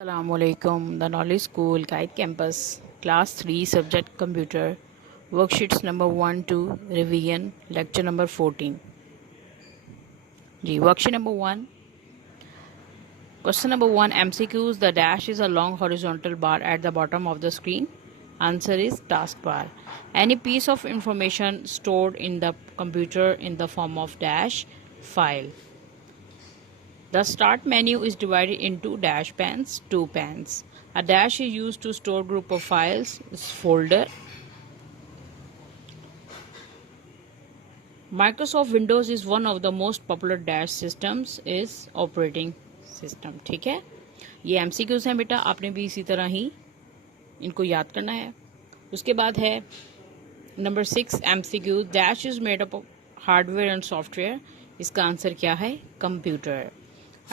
Assalamualaikum. The Knowledge School Guide Campus Class 3 Subject Computer Worksheets number 1 to Revision Lecture number 14 ji Worksheet number 1 Question number 1 MCQs. The dash is a long horizontal bar at the bottom of the screen. Answer is taskbar. Any piece of information stored in the computer in the form of dash file. The start menu is divided into dash panes, two panes. A dash is used to store group of files, is folder. Microsoft Windows is one of the most popular dash systems is operating system. ठीक है, ये MCQs हैं बेटा, आपने भी इसी तरह ही इनको याद करना है. उसके बाद है number 6 MCQ. Dash is made up of hardware and software. इसका आंसर क्या है? Computer.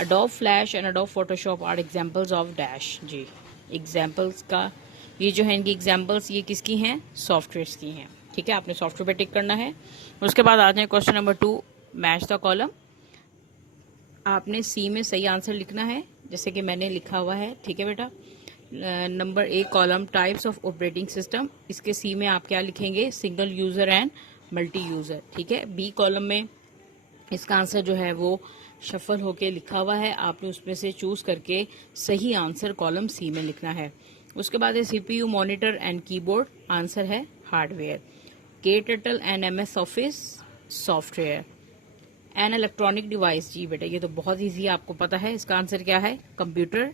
Adobe Flash and Adobe Photoshop are examples of dash. जी एग्जाम्पल्स का ये जो है इनकी एग्जाम्पल्स ये किसकी हैं? सॉफ्टवेयर्स की हैं. ठीक है, आपने सॉफ्टवेयर पे टिक करना है. उसके बाद आ जाए question number 2. Match the column. आपने सी में सही आंसर लिखना है जैसे कि मैंने लिखा हुआ है. ठीक है बेटा. Number 1 column types of operating system. इसके सी में आप क्या लिखेंगे? Single user and multi user. ठीक है. बी कॉलम में इसका आंसर जो है वो शफल होके लिखा हुआ है, आपने उसमें से चूज करके सही आंसर कॉलम सी में लिखना है. उसके बाद है CPU, monitor and keyboard. Answer है hardware. KTurtle and MS office software. An electronic device. जी बेटा ये तो बहुत ईजी है, आपको पता है. इसका आंसर क्या है? Computer.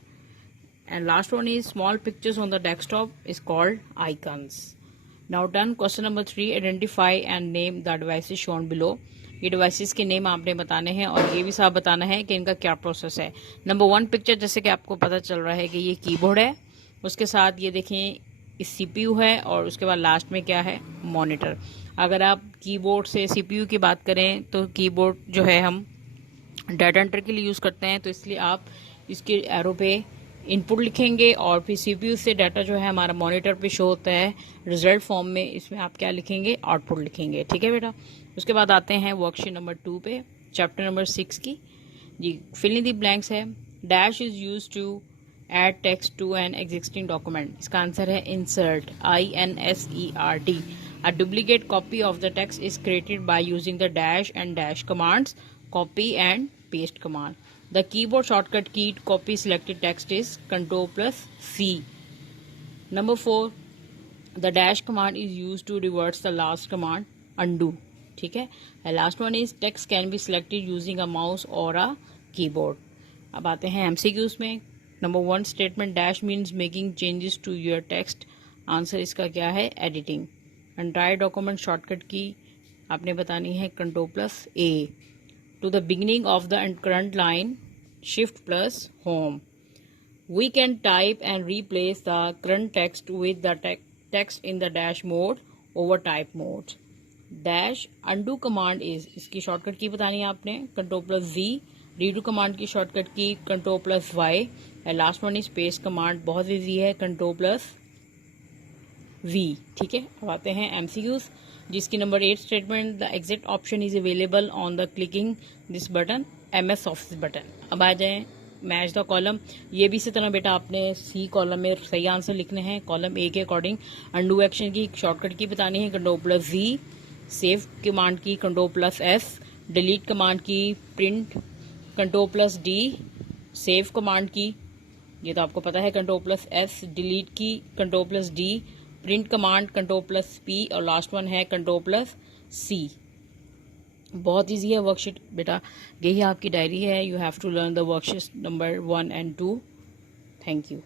And last one is small pictures on the desktop is called icons. Now done. Question number 3 identify and name the devices shown below. ये डिवाइसेस के नेम आपने बताने हैं और ये भी साफ बताना है कि इनका क्या प्रोसेस है. नंबर 1 पिक्चर जैसे कि आपको पता चल रहा है कि ये कीबोर्ड है, उसके साथ ये देखें CPU है और उसके बाद लास्ट में क्या है? मॉनिटर. अगर आप कीबोर्ड से CPU की बात करें तो कीबोर्ड जो है हम डाटा एंटर के लिए यूज़ करते हैं, तो इसलिए आप इसके एरो पे इनपुट लिखेंगे और फिर CPU से डाटा जो है हमारा मॉनिटर पे शो होता है रिजल्ट फॉर्म में. इसमें आप क्या लिखेंगे? आउटपुट लिखेंगे. ठीक है बेटा. उसके बाद आते हैं वर्कशीट नंबर 2 पे, चैप्टर नंबर 6 की. जी फिल इन द ब्लैंक्स है. Dash is use to add text to an existing document. इसका आंसर है insert. INSERT. A duplicate copy of the text is created by using the dash and dash commands, copy and paste command. The keyboard shortcut key to copy selected text is Ctrl+C. Number 4, the dash command is used to reverse the last command, undo. ठीक है. The last one is text can be selected using a mouse or a keyboard. अब आते हैं MCQs में. Number 1 statement dash means making changes to your text. Answer इसका क्या है? editing. Entire document shortcut key आपने बतानी है Ctrl+A. To the beginning of the current line, Shift+Home. We can type and replace the current text with the text in the dash mode over type mode. Dash undo command is इसकी shortcut की बतानी है आपने Ctrl+Z. redo command की shortcut की Ctrl+Y. Last one is paste command, बहुत easy है, Ctrl+V. ठीक है. अब आते हैं MCQs जिसकी number 8 statement. The exit option is available on the clicking this button, MS office button. अब आ जाएं मैच द कॉलम. ये भी इसी तरह बेटा आपने सी कॉलम में सही आंसर लिखने हैं कॉलम A के अकॉर्डिंग. अंडू एक्शन की शॉर्टकट की बतानी है Ctrl+Z. सेव कमांड की Ctrl+S. डिलीट कमांड की प्रिंट Ctrl+D. सेव कमांड की ये तो आपको पता है Ctrl+S. डिलीट की Ctrl+D. प्रिंट कमांड Ctrl+P और लास्ट वन है Ctrl+C. बहुत इजी है वर्कशीट बेटा. यही आपकी डायरी है. You have to learn the worksheet number 1 and 2. Thank you.